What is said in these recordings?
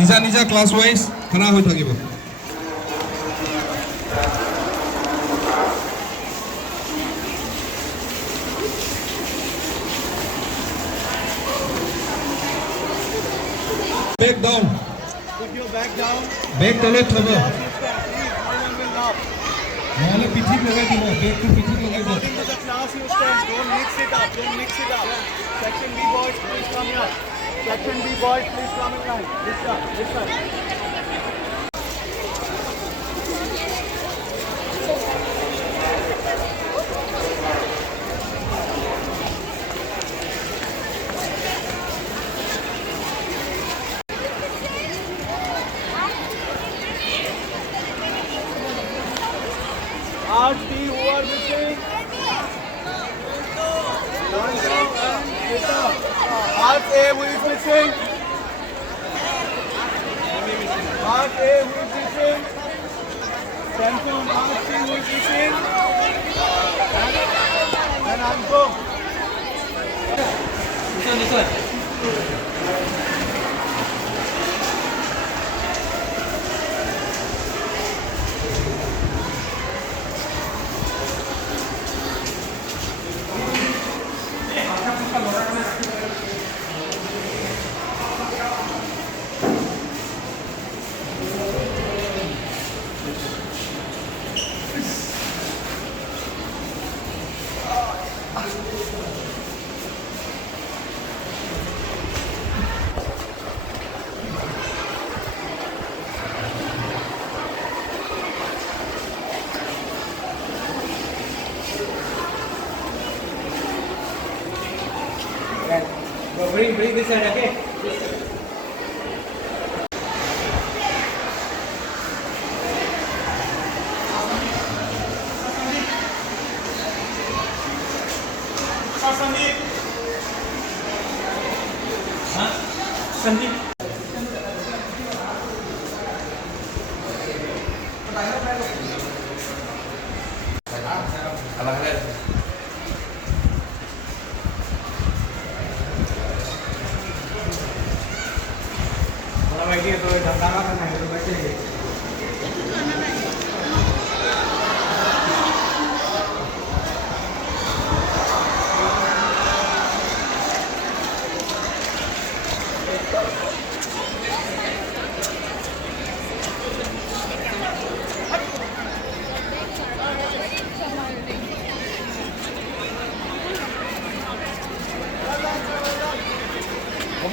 নিজা নিজা class wise খানা হৈ থাকিব। Back down. Put your back down. Back তলত থব। Please, no one will laugh. নহ'লে পিঠিত লগাই দিব, বেগটো পিঠিত লগাই দিব। According to the class you stand. Don't mix it up. Don't mix it up. Section B boys, please come here. Section B boys, please come in line. This side. This side. Art B, who are missing? Lancho and Gita. Art A, who is missing? Art A, who is missing? Samsung, Art C, who is missing? And Anko. This one. Bring this side, okay? Sandeep. बैठिए तो ढंगाना करना है तो बैठिए।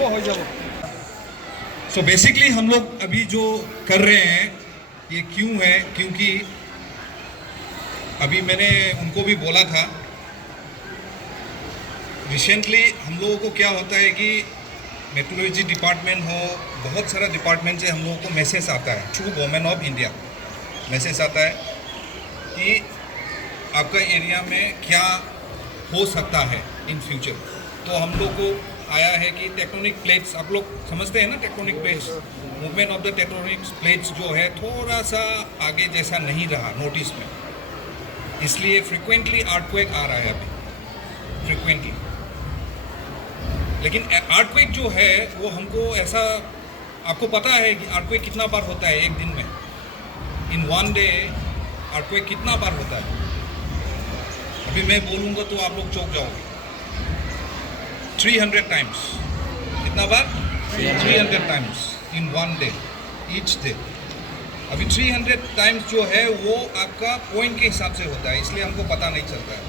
हो जाओ। So basically हम लोग अभी जो कर रहे हैं ये क्यों है, क्योंकि अभी मैंने उनको भी बोला था रिसेंटली हम लोगों को क्या होता है कि मेट्रोलॉजी डिपार्टमेंट हो, बहुत सारा डिपार्टमेंट से हम लोगों को मैसेज आता है through government of India, message आता है कि आपका एरिया में क्या हो सकता है इन फ्यूचर। तो हम लोग को आया है कि टेक्टोनिक प्लेट्स, आप लोग समझते हैं ना tectonic plates, movement of the tectonic plates जो है थोड़ा सा आगे जैसा नहीं रहा नोटिस में, इसलिए फ्रिक्वेंटली अर्थक्वेक आ रहा है अभी फ्रिक्वेंटली। लेकिन अर्थक्वेक जो है वो हमको ऐसा, आपको पता है कि अर्थक्वेक कितना बार होता है एक दिन में, इन वन डे अर्थक्वेक कितना बार होता है, अभी मैं बोलूँगा तो आप लोग चौंक जाओगे। 300 टाइम्स। कितना बार? 300 times in one day, each day. अभी 300 टाइम्स जो है वो आपका पॉइंट के हिसाब से होता है, इसलिए हमको पता नहीं चलता है।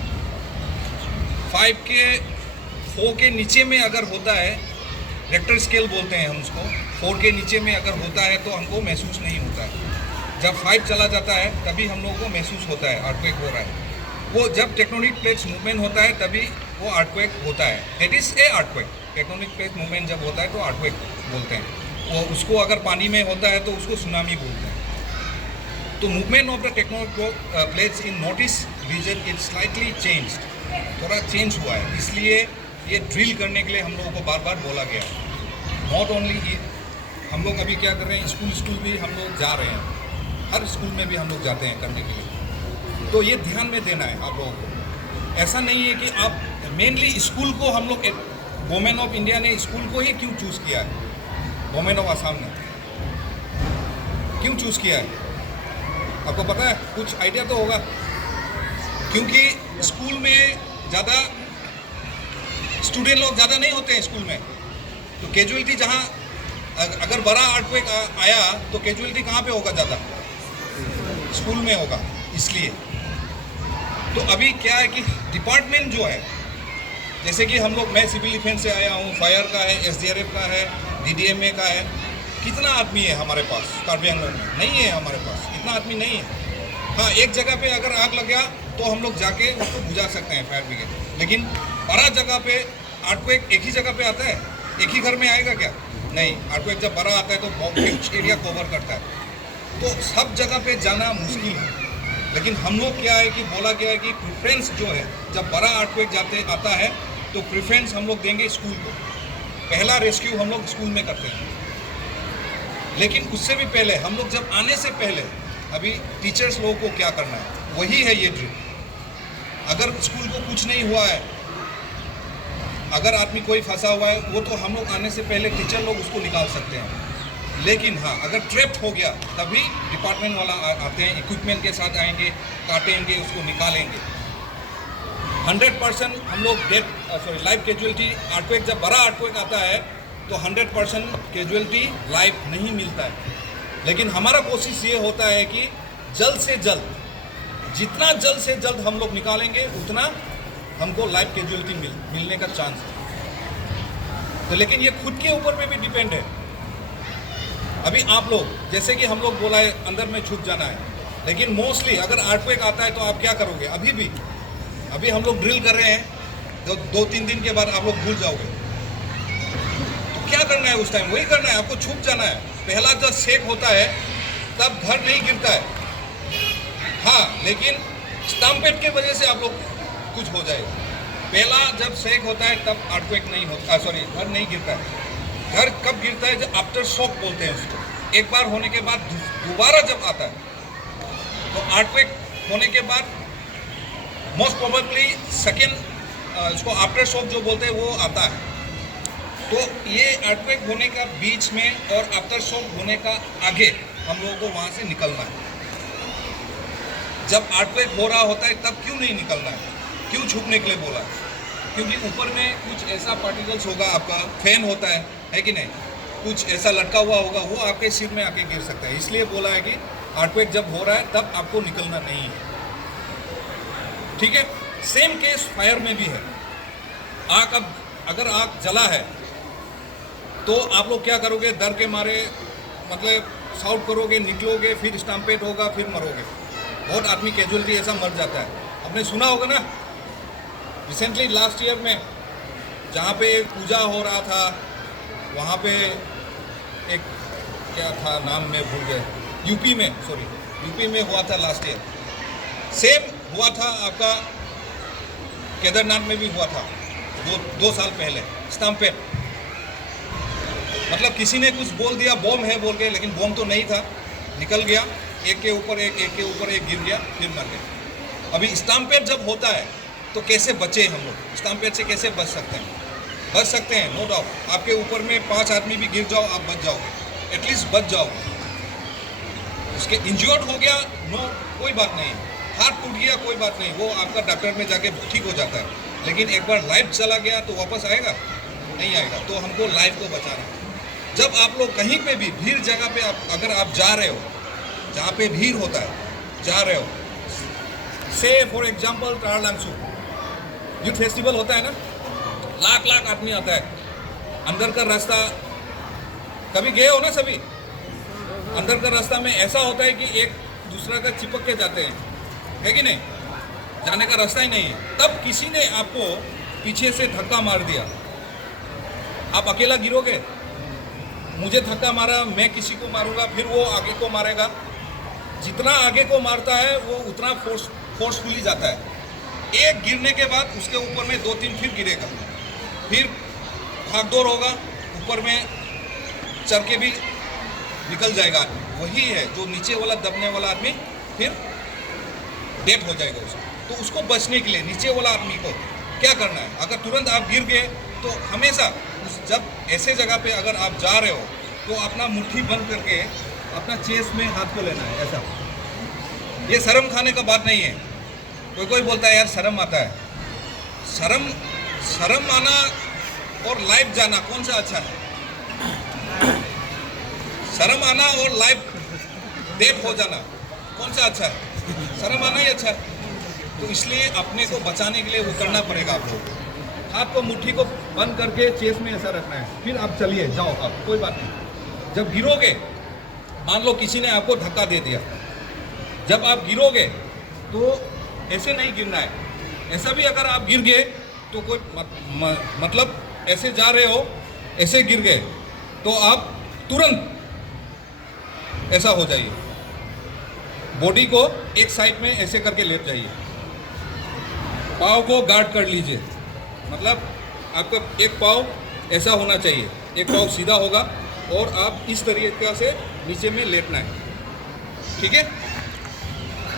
4 के नीचे में अगर होता है, रेक्टर स्केल बोलते हैं हम उसको, 4 के नीचे में अगर होता है तो हमको महसूस नहीं होता है। जब 5 चला जाता है तभी हम लोगों को महसूस होता है अर्थक्वेक हो रहा है। वो जब टेक्टोनिक प्लेट्स मूवमेंट होता है तभी वो अर्थक्वेक होता है, that is a earthquake. Tectonic plate movement जब होता है तो अर्थक्वेक बोलते हैं। वो उसको अगर पानी में होता है तो उसको सुनामी बोलते हैं। तो movement of the tectonic plates in north east region it slightly changed, थोड़ा चेंज हुआ है, इसलिए ये ड्रिल करने के लिए हम लोगों को बार बार बोला गया है। नॉट ओनली हम लोग अभी क्या कर रहे हैं, स्कूल भी हम लोग जा रहे हैं, हर स्कूल में भी हम लोग जाते हैं करने के लिए। तो ये ध्यान में देना है आप लोगों को। ऐसा नहीं है कि आप मेनली स्कूल को हम लोग गवर्नमेंट ऑफ इंडिया ने स्कूल को ही क्यों चूज़ किया है, गवर्नमेंट ऑफ आसाम ने, क्यों चूज़ किया है? आपको पता है? कुछ आइडिया तो होगा। क्योंकि स्कूल में ज़्यादा स्टूडेंट लोग ज़्यादा नहीं होते हैं स्कूल में, तो कैजुअलिटी जहाँ अगर बड़ा अर्थक्वेक आया तो कैजुअलिटी कहाँ पे होगा ज़्यादा? स्कूल में होगा। इसलिए तो अभी क्या है कि डिपार्टमेंट जो है, जैसे कि हम लोग, मैं सिविल डिफेंस से आया हूँ, फायर का है, एसडीआरएफ का है, डीडीएमए का है, कितना आदमी है हमारे पास कार्बी आंगन में? नहीं है हमारे पास, इतना आदमी नहीं है। हाँ, एक जगह पे अगर आग लग गया तो हम लोग जाके उसको बुझा सकते हैं, फायर ब्रिगेड। लेकिन बड़ा जगह पे अर्थक्वेक एक ही जगह पे आता है, एक ही घर में आएगा क्या? नहीं, अर्थक्वेक जब बड़ा आता है तो बहुत ह्यूज एरिया कवर करता है, तो सब जगह पे जाना मुश्किल है। लेकिन हम लोग क्या है कि बोला गया है कि प्रेफरेंस जो है, जब बड़ा अर्थक्वेक आता है तो प्रेफरेंस हम लोग देंगे स्कूल को। पहला रेस्क्यू हम लोग स्कूल में करते हैं। लेकिन उससे भी पहले हम लोग जब आने से पहले अभी टीचर्स लोगों को क्या करना है, वही है ये ड्रिल। अगर स्कूल को कुछ नहीं हुआ है, अगर आदमी कोई फंसा हुआ है, वो तो हम लोग आने से पहले टीचर लोग उसको निकाल सकते हैं। लेकिन हाँ, अगर ट्रैप्ड हो गया तभी डिपार्टमेंट वाला आते हैं, इक्विपमेंट के साथ आएंगे, काटेंगे, उसको निकालेंगे। 100% हम लोग लाइव कैजुअलिटी, अर्थक्वेक जब बड़ा अर्थक्वेक आता है तो 100% कैजुअलिटी लाइव नहीं मिलता है। लेकिन हमारा कोशिश ये होता है कि जल्द से जल्द, जितना जल्द से जल्द हम लोग निकालेंगे उतना हमको लाइव कैजुअलिटी मिलने का चांस है। तो लेकिन ये खुद के ऊपर में भी डिपेंड है। अभी आप लोग, जैसे कि हम लोग बोला है अंदर में छुप जाना है, लेकिन मोस्टली अगर अर्थक्वेक आता है तो आप क्या करोगे? अभी हम लोग ड्रिल कर रहे हैं, तो 2-3 दिन के बाद आप लोग भूल जाओगे। तो क्या करना है उस टाइम? वही करना है, आपको छुप जाना है। पहला जब शेक होता है तब घर नहीं गिरता है, हाँ, लेकिन स्टम्पेट की वजह से आप लोग कुछ हो जाएगा। पहला जब शेक होता है तब अर्थक्वेक नहीं होता, घर नहीं गिरता है। घर कब गिरता है? जब आफ्टर शॉक बोलते हैं उसको। एक बार होने के बाद दोबारा जब आता है तो अर्थक्वेक होने के बाद मोस्ट प्रोबेबली सेकेंड, इसको आफ्टर शॉक जो बोलते हैं, वो आता है। तो ये अर्थक्वेक होने का बीच में और आफ्टर शॉक होने का आगे हम लोगों को वहाँ से निकलना है। जब अर्थक्वेक हो रहा होता है तब क्यों नहीं निकलना है? क्यों छुपने के लिए बोला? क्योंकि ऊपर में कुछ ऐसा पार्टिकल्स होगा, आपका फैन होता है कि नहीं, कुछ ऐसा लटका हुआ होगा, वो आपके सिर में आके गिर सकता है। इसलिए बोला है कि अर्थक्वेक जब हो रहा है तब आपको निकलना नहीं है, ठीक है? सेम केस फायर में भी है। अगर आग जला है तो आप लोग क्या करोगे? डर के मारे, मतलब साउट करोगे, निकलोगे, फिर स्टम्पेट होगा, फिर मरोगे। बहुत आदमी कैजुअलिटी ऐसा मर जाता है। आपने सुना होगा ना, रिसेंटली लास्ट ईयर में जहाँ पे पूजा हो रहा था, वहाँ पे एक क्या था नाम में भूल गए, यूपी में हुआ था लास्ट ईयर। सेम हुआ था आपका केदारनाथ में भी हुआ था 2 साल पहले, स्टम्पेट। मतलब किसी ने कुछ बोल दिया बॉम्ब है बोल के, लेकिन बॉम्ब तो नहीं था, निकल गया, एक के ऊपर एक गिर गया, फिर मर गया। अभी स्टम्पेट जब होता है तो कैसे बचे हम लोग? स्टम्पेट से कैसे बच सकते हैं? बच सकते हैं, नो डाउट। आपके ऊपर में 5 आदमी भी गिर जाओ, आप बच जाओगे, एटलीस्ट बच जाओगे। उसके इंजर्ड हो गया, नो, कोई बात नहीं। हाथ टूट गया, कोई बात नहीं, वो आपका डॉक्टर में जाके ठीक हो जाता है। लेकिन एक बार लाइफ चला गया तो वापस आएगा? नहीं आएगा। तो हमको लाइफ को बचाना है। जब आप लोग कहीं पे भी भीड़ जगह पे अगर आप जा रहे हो, जहाँ पे भीड़ होता है, जा रहे हो, से फॉर एग्जाम्पल तारालांसू यूथ फेस्टिवल होता है ना, लाख आदमी आता है। अंदर का रास्ता कभी गए हो ना सभी? अंदर का रास्ता में ऐसा होता है कि एक दूसरा का चिपक के जाते हैं, है कि नहीं? जाने का रास्ता ही नहीं है। तब किसी ने आपको पीछे से धक्का मार दिया, आप अकेला गिरोगे? मुझे धक्का मारा, मैं किसी को मारूंगा, फिर वो आगे को मारेगा। जितना आगे को मारता है वो उतना फोर्सफुली जाता है। एक गिरने के बाद उसके ऊपर में 2-3 फिर गिरेगा, फिर भागदौड़ होगा, ऊपर में चढ़ के भी निकल जाएगा आदमी। वही है जो नीचे वाला दबने वाला आदमी, फिर डेथ हो जाएगा उसको। तो उसको बचने के लिए नीचे वाला आदमी को क्या करना है? अगर तुरंत आप गिर गए तो हमेशा जब ऐसे जगह पे अगर आप जा रहे हो तो अपना मुट्ठी बंद करके अपना चेस्ट में हाथ को लेना है ऐसा। ये शर्म खाने का बात नहीं है। कोई कोई बोलता है यार शर्म आता है। शर्म आना और लाइव जाना कौन सा अच्छा है? शर्म आना और लाइव डेथ हो जाना कौन सा अच्छा है? शर्म आना ही अच्छा है। तो इसलिए अपने को बचाने के लिए वो करना पड़ेगा आप लोगों को। आपको मुट्ठी को बंद करके चेस्ट में ऐसा रखना है, फिर आप चलिए जाओ, आप कोई बात नहीं। जब गिरोगे, मान लो किसी ने आपको धक्का दे दिया, जब आप गिरोगे तो ऐसे नहीं गिरना है। ऐसा भी अगर आप गिर गए तो कोई मतलब ऐसे जा रहे हो, ऐसे गिर गए तो आप तुरंत ऐसा हो जाइए, बॉडी को एक साइड में ऐसे करके लेट जाइए, पाँव को गार्ड कर लीजिए। मतलब आपका एक पाँव ऐसा होना चाहिए, एक पाँव सीधा होगा और आप इस तरीके से नीचे में लेटना है, ठीक है।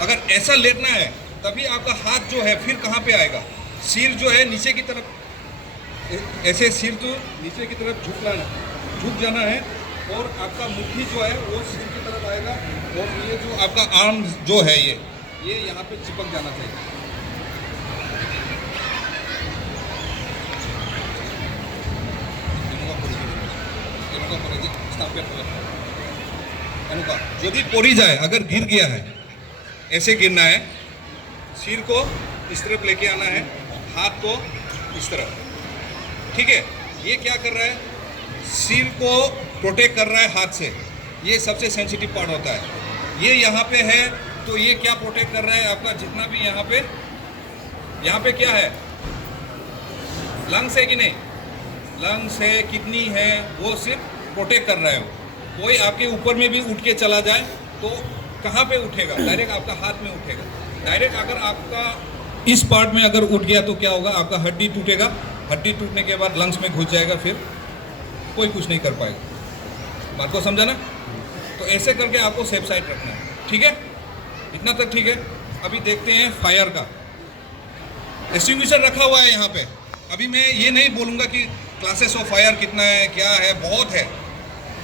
अगर ऐसा लेटना है तभी आपका हाथ जो है फिर कहाँ पे आएगा, सिर जो है नीचे की तरफ, ऐसे सिर तो नीचे की तरफ झुक जाना है और आपका मुट्ठी जो है वो सिर की तरफ आएगा और ये जो आपका आर्म जो है ये यहाँ पे चिपक जाना चाहिए। यदि पड़ी जाए, अगर गिर गया है, ऐसे गिरना है, सिर को इस तरफ लेके आना है, हाथ को इस तरफ, ठीक है। ये क्या कर रहा है, सिर को प्रोटेक्ट कर रहा है हाथ से। ये सबसे सेंसिटिव पार्ट होता है। ये यहाँ पे है तो ये क्या प्रोटेक्ट कर रहा है, आपका जितना भी यहाँ पे क्या है, लंग्स है कि नहीं, लंग्स है, किडनी है, वो सिर्फ प्रोटेक्ट कर रहा है। कोई आपके ऊपर में भी उठ के चला जाए तो कहाँ पे उठेगा, डायरेक्ट आपका हाथ में उठेगा। डायरेक्ट अगर आपका इस पार्ट में अगर उठ गया तो क्या होगा, आपका हड्डी टूटेगा, हड्डी टूटने के बाद लंग्स में घुस जाएगा, फिर कोई कुछ नहीं कर पाएगा। बात को समझा ना? तो ऐसे करके आपको सेफ साइड रखना है, ठीक है। इतना तक ठीक है। अभी देखते हैं फायर का। एक्सटिंग्विशर रखा हुआ है यहाँ पे। अभी मैं ये नहीं बोलूँगा कि क्लासेस ऑफ फायर कितना है, क्या है, बहुत है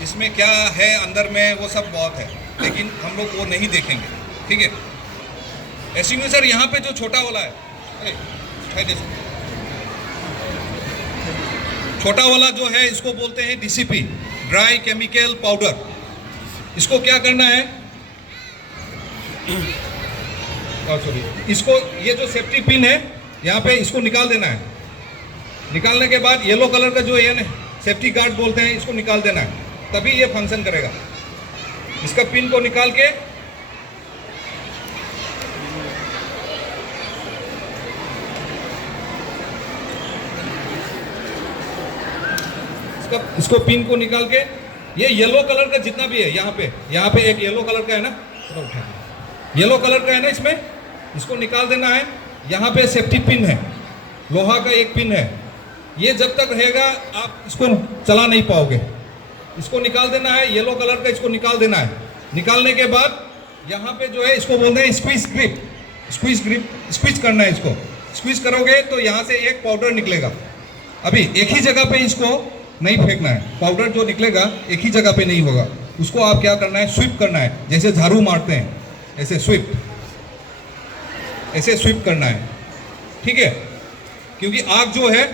इसमें, क्या है अंदर में, वो सब बहुत है, लेकिन हम लोग वो नहीं देखेंगे, ठीक है। एक्सटिंग्विशर यहाँ पे जो छोटा वाला है, छोटा वाला जो है, इसको बोलते हैं डीसीपी, ड्राई केमिकल पाउडर। इसको क्या करना है, सॉरी, इसको ये जो सेफ्टी पिन है यहाँ पे, इसको निकाल देना है। निकालने के बाद येलो कलर का जो है ना, सेफ्टी गार्ड बोलते हैं, इसको निकाल देना है, तभी ये फंक्शन करेगा। इसका पिन को निकाल के इसको पिन को निकाल के, ये येलो कलर का जितना भी है यहाँ पे एक येलो कलर का है ना, येलो कलर का है ना, इसमें इसको निकाल देना है। यहाँ पे सेफ्टी पिन है, लोहा का एक पिन है, ये जब तक रहेगा आप इसको चला नहीं पाओगे। इसको निकाल देना है, येलो कलर का इसको निकाल देना है। निकालने के बाद यहाँ पे जो है, इसको बोलते हैं स्क्वीज ग्रिप, स्क्वीज करना है। इसको स्क्वीज करोगे तो यहाँ से एक पाउडर निकलेगा। अभी एक ही जगह पे इसको नहीं फेंकना है, पाउडर जो निकलेगा एक ही जगह पे नहीं होगा, उसको आप क्या करना है, स्वीप करना है। जैसे झाड़ू मारते हैं ऐसे स्वीप, ऐसे स्वीप करना है, ठीक है। क्योंकि आग जो है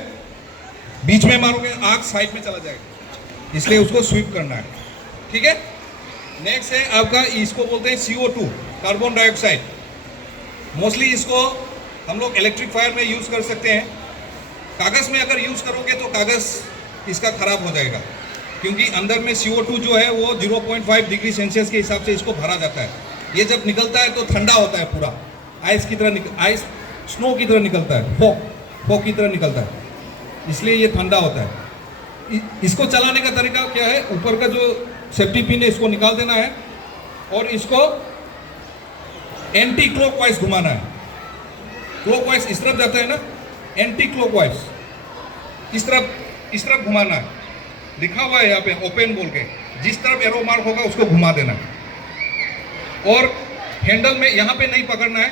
बीच में मारोगे, आग साइड में चला जाएगा, इसलिए उसको स्वीप करना है, ठीक है। नेक्स्ट है आपका, इसको बोलते हैं CO2, कार्बन डाइऑक्साइड। मोस्टली इसको हम लोग इलेक्ट्रिक फायर में यूज़ कर सकते हैं। कागज़ में अगर यूज़ करोगे तो कागज़ इसका ख़राब हो जाएगा, क्योंकि अंदर में CO2 जो है वो 0.5 डिग्री सेल्सियस के हिसाब से इसको भरा जाता है। ये जब निकलता है तो ठंडा होता है, पूरा आइस की तरह, आइस स्नो की तरह निकलता है, फॉग की तरह निकलता है, इसलिए ये ठंडा होता है। इसको चलाने का तरीका क्या है, ऊपर का जो सेफ्टी पिन है इसको निकाल देना है और इसको एंटी क्लॉकवाइज घुमाना है। क्लॉकवाइज इस तरफ जाता है ना, एंटी क्लॉकवाइज इस तरफ घुमाना है। लिखा हुआ है यहाँ पे ओपन बोल के, जिस तरफ एरो मार्क होगा उसको घुमा देना है। और हैंडल में यहाँ पे नहीं पकड़ना है,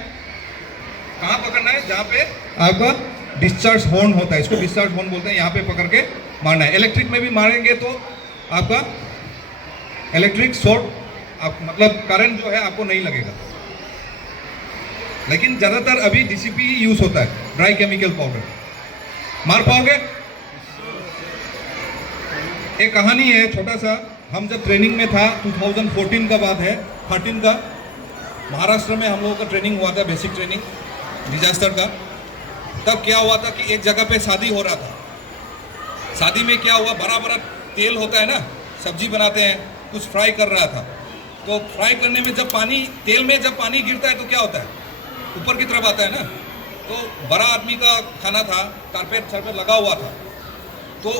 कहाँ पकड़ना है, जहाँ पे आपका डिस्चार्ज हॉर्न होता है, इसको डिस्चार्ज हॉर्न बोलते हैं, यहाँ पे पकड़ के मारना है। इलेक्ट्रिक में भी मारेंगे तो आपका इलेक्ट्रिक शॉर्ट आप मतलब करंट जो है आपको नहीं लगेगा। लेकिन ज़्यादातर अभी डीसीपी ही यूज़ होता है, ड्राई केमिकल पाउडर। मार पाओगे? एक कहानी है छोटा सा। हम जब ट्रेनिंग में था, 2014 का बात है, 13 का, महाराष्ट्र में हम लोगों का ट्रेनिंग हुआ था, बेसिक ट्रेनिंग डिजास्टर का। तब क्या हुआ था कि एक जगह पे शादी हो रहा था। शादी में क्या हुआ, बड़ा बड़ा तेल होता है ना, सब्जी बनाते हैं, कुछ फ्राई कर रहा था। तो फ्राई करने में जब पानी, तेल में जब पानी गिरता है तो क्या होता है, ऊपर की तरफ आता है ना। तो बड़ा आदमी का खाना था, कारपेट सर पे लगा हुआ था। तो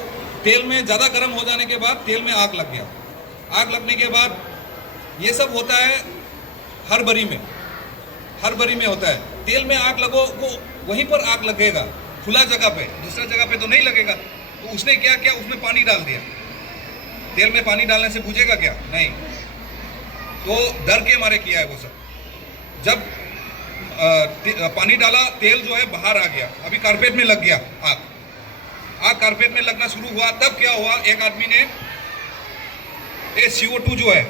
तेल में ज़्यादा गर्म हो जाने के बाद तेल में आग लग गया। आग लगने के बाद ये सब होता है हर बरी में, हर बरी में होता है। तेल में आग लगो, वो वहीं पर आग लगेगा, खुला जगह पे, दूसरा जगह पे तो नहीं लगेगा। तो उसने क्या किया, उसमें पानी डाल दिया। तेल में पानी डालने से बुझेगा क्या? नहीं। तो डर के मारे किया है वो सब। जब पानी डाला, तेल जो है बाहर आ गया, अभी कारपेट में लग गया आग। आग कारपेट में लगना शुरू हुआ। तब क्या हुआ, एक आदमी ने ये CO2 जो है,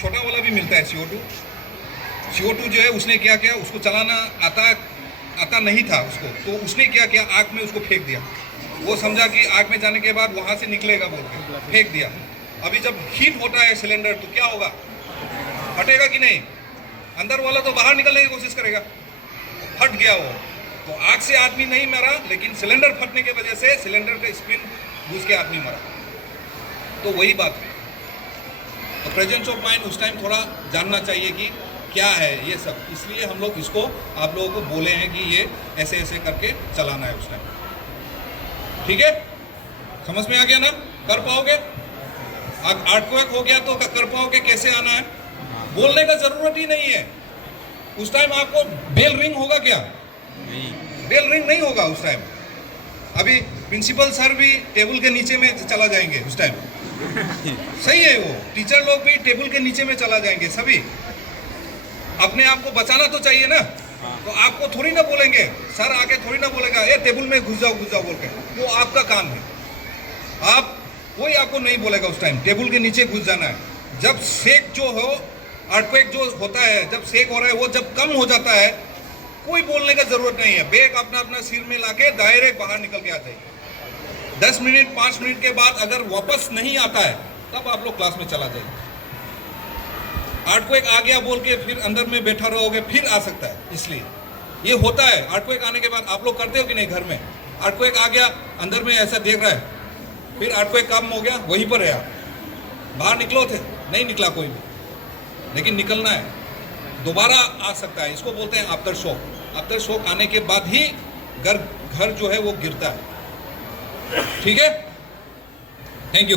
छोटा वाला भी मिलता है CO2 जो है, उसने क्या किया, उसको चलाना आता नहीं था उसको। तो उसने क्या किया, आग में उसको फेंक दिया। वो समझा कि आग में जाने के बाद वहाँ से निकलेगा बोल के फेंक दिया। अभी जब हीट होता है सिलेंडर तो क्या होगा, फटेगा कि नहीं? अंदर वाला तो बाहर निकलने की कोशिश करेगा, फट गया वो। तो आग से आदमी नहीं मरा, लेकिन सिलेंडर फटने की वजह से सिलेंडर का स्पिन घुस के आदमी मरा। तो वही बात है। तो प्रेजेंस ऑफ माइंड उस टाइम थोड़ा जानना चाहिए कि क्या है ये सब। इसलिए हम लोग इसको आप लोगों को बोले हैं कि ये ऐसे ऐसे करके चलाना है उस टाइम। ठीक है, समझ में आ गया ना? कर पाओगे? अर्थक्वेक हो गया तो कर पाओगे? कैसे आना है, बोलने का जरूरत ही नहीं है। उस टाइम आपको बेल रिंग होगा क्या? नहीं, बेल रिंग नहीं होगा उस टाइम। अभी प्रिंसिपल सर भी टेबल के नीचे में चला जाएंगे उस टाइम। सही है, वो टीचर लोग भी टेबल के नीचे में चला जाएंगे सभी। अपने आप को बचाना तो चाहिए ना। तो आपको थोड़ी ना बोलेंगे, सर आके थोड़ी ना बोलेगा ए टेबल में घुस जाओ बोल के। वो आपका काम है, आप कोई आपको नहीं बोलेगा उस टाइम टेबल के नीचे घुस जाना है। जब सेक जो हो, अर्थक्वेक जो होता है, जब सेक हो रहा है, वो जब कम हो जाता है, कोई बोलने का जरूरत नहीं है। बैग अपना अपना सिर में लाके डायरेक्ट बाहर निकल के आ जाइए। 10 मिनट 5 मिनट के बाद अगर वापस नहीं आता है तब आप लोग क्लास में चला जाइए। अर्थक्वेक आ गया बोल के फिर अंदर में बैठा रहोगे, फिर आ सकता है। इसलिए ये होता है। अर्थक्वेक आने के बाद आप लोग करते हो कि नहीं घर में? अर्थक्वेक आ गया, अंदर में ऐसा देख रहा है, फिर अर्थक्वेक कम हो गया, वहीं पर है आप। बाहर निकलो थे, नहीं निकला कोई भी, लेकिन निकलना है, दोबारा आ सकता है। इसको बोलते हैं आफ्टर शॉक। आफ्टर शॉक आने के बाद ही घर जो है वो गिरता है। ठीक है, थैंक यू।